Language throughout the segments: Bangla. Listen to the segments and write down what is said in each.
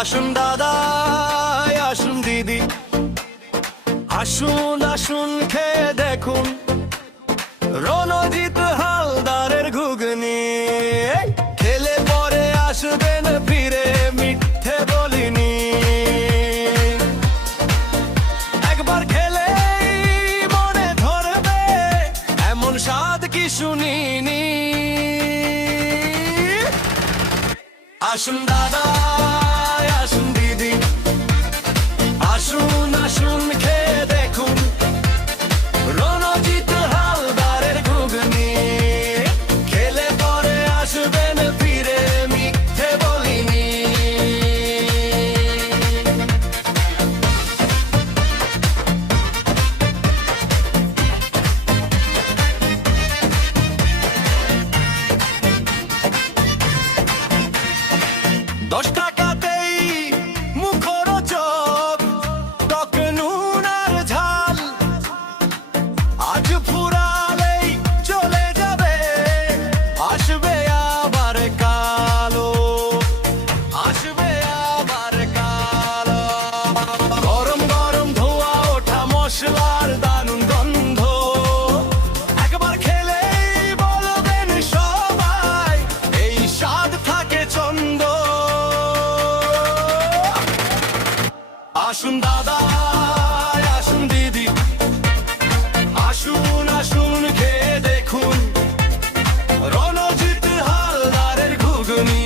আসুন দাদা, আসুন দিদি, আসুন আসুন খেয়ে দেখুন রণজিৎ হালদারের ঘুগনি। খেলে পরে আসবেন ফিরে, মিথ্যে বলিনি। একবার খেলেই মনে ধরবে, এমন স্বাদ কি শুনিনি। আসুন দাদা, আসুন দিদি, আসুন আসুন খেয়ে দেখুন রণজিৎ হালদারের ঘুগনি। খেলে পরে আসবেন ফিরে, মিথ্যে বলিনি। দশ টাকাতেই মুখরোচক টক নুন আর ঝাল, আজ ফুরালেই চলে যাবে, আসবে আবার কালো, আসবে আবার কালো। গরম গরম ধোয়া ওঠা মশলার দারুণ গন্ধ, একবার খেলেই বলবেন সবাই এই স্বাদ থাকে ছন্দ। আসুন দাদা, আসুন দিদি, আসুন আসুন খেয়ে দেখুন রণজিৎ হালদারের ঘুগনি।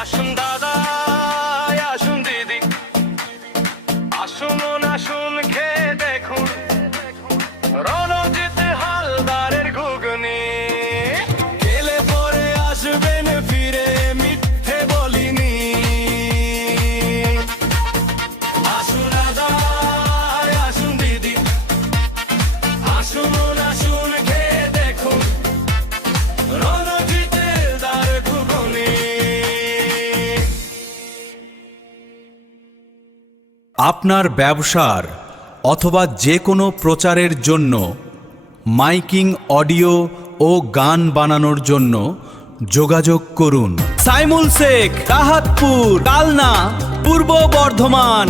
আসুন দাদা, আসুন দিদি, আসুন আসুন খেয়ে দেখুন রণজিৎ হালদারের ঘুগনি। খেলে পরে আসবেন ফিরে, মিথ্যে বলিনি। আসুন দাদা, আসুন দিদি, আসুন আসুন খেয়ে দেখুন রণজিৎ হালদারের ঘুগনি। আপনার ব্যবসার অথবা যে কোনো প্রচারের জন্য মাইকিং, অডিও ও গান বানানোর জন্য যোগাযোগ করুন। সাইমুল শেখ, রাহাতপুর, কালনা, পূর্ব বর্ধমান।